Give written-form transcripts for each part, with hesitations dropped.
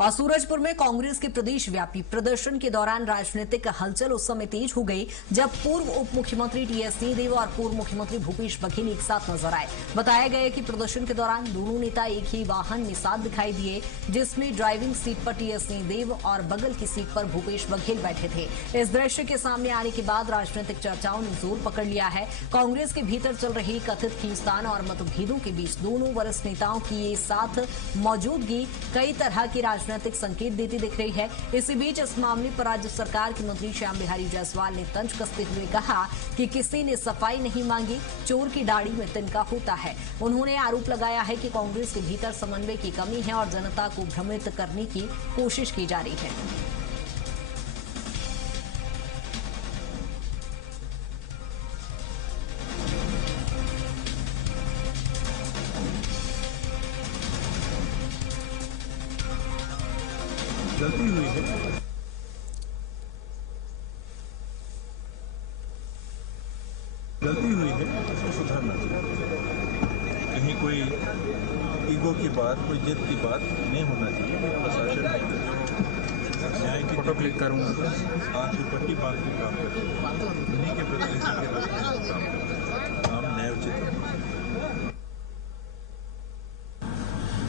और सूरजपुर में कांग्रेस के प्रदेश व्यापी प्रदर्शन के दौरान राजनीतिक हलचल उस समय तेज हो गई जब पूर्व उप मुख्यमंत्री टीएस सिंहदेव और पूर्व मुख्यमंत्री भूपेश बघेल एक साथ नजर आए। बताया गया कि प्रदर्शन के दौरान दोनों नेता एक ही वाहन में साथ दिखाई दिए, जिसमें ड्राइविंग सीट पर टीएस सिंहदेव और बगल की सीट पर भूपेश बघेल बैठे थे। इस दृश्य के सामने आने के बाद राजनीतिक चर्चाओं ने जोर पकड़ लिया है। कांग्रेस के भीतर चल रही कथित खींचतान और मतभेदों के बीच दोनों वरिष्ठ नेताओं की ये साथ मौजूदगी कई तरह की राजनीतिक संकेत देती दिख रही है। इसी बीच इस मामले पर राज्य सरकार के मंत्री श्याम बिहारी जायसवाल ने तंज कसते हुए कहा कि किसी ने सफाई नहीं मांगी, चोर की दाढ़ी में तिनका होता है। उन्होंने आरोप लगाया है कि कांग्रेस के भीतर समन्वय की कमी है और जनता को भ्रमित करने की कोशिश की जा रही है। गलती हुई है, उसको सुधारना चाहिए। कहीं कोई ईगो की बात, कोई जिद की बात नहीं होना चाहिए। प्रशासन न्याय की फोटो क्लिक करूँगा, आँख की पट्टी बांध के काम करते हैं, उन्हीं के प्रतिनिधि के रास्ते काम करते हैं। हम न्याय उचित।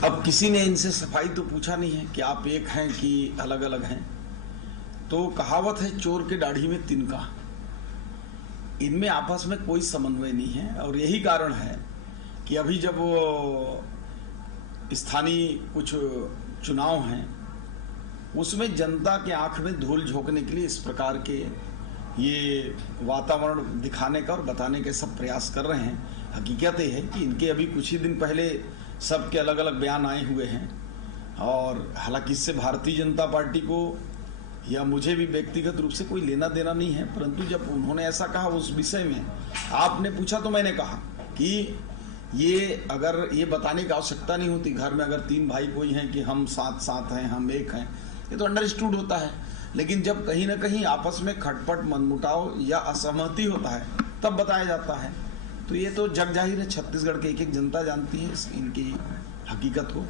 अब किसी ने इनसे सफाई तो पूछा नहीं है कि आप एक हैं कि अलग अलग हैं। तो कहावत है चोर के दाढ़ी में तिनका। इनमें आपस में कोई समन्वय नहीं है और यही कारण है कि अभी जब वो स्थानीय कुछ चुनाव हैं उसमें जनता के आंख में धूल झोंकने के लिए इस प्रकार के ये वातावरण दिखाने का और बताने के सब प्रयास कर रहे हैं। हकीकत ये है कि इनके अभी कुछ ही दिन पहले सबके अलग अलग बयान आए हुए हैं और हालांकि इससे भारतीय जनता पार्टी को या मुझे भी व्यक्तिगत रूप से कोई लेना देना नहीं है, परंतु जब उन्होंने ऐसा कहा उस विषय में आपने पूछा तो मैंने कहा कि ये अगर ये बताने की आवश्यकता नहीं होती, घर में अगर तीन भाई कोई हैं कि हम साथ साथ हैं, हम एक हैं, ये तो अंडरस्टूड होता है। लेकिन जब कहीं ना कहीं आपस में खटपट मनमुटाव या असहमति होता है तब बताया जाता है। तो ये तो जग जाहिर है, छत्तीसगढ़ के एक एक जनता जानती है इनकी हकीकत को।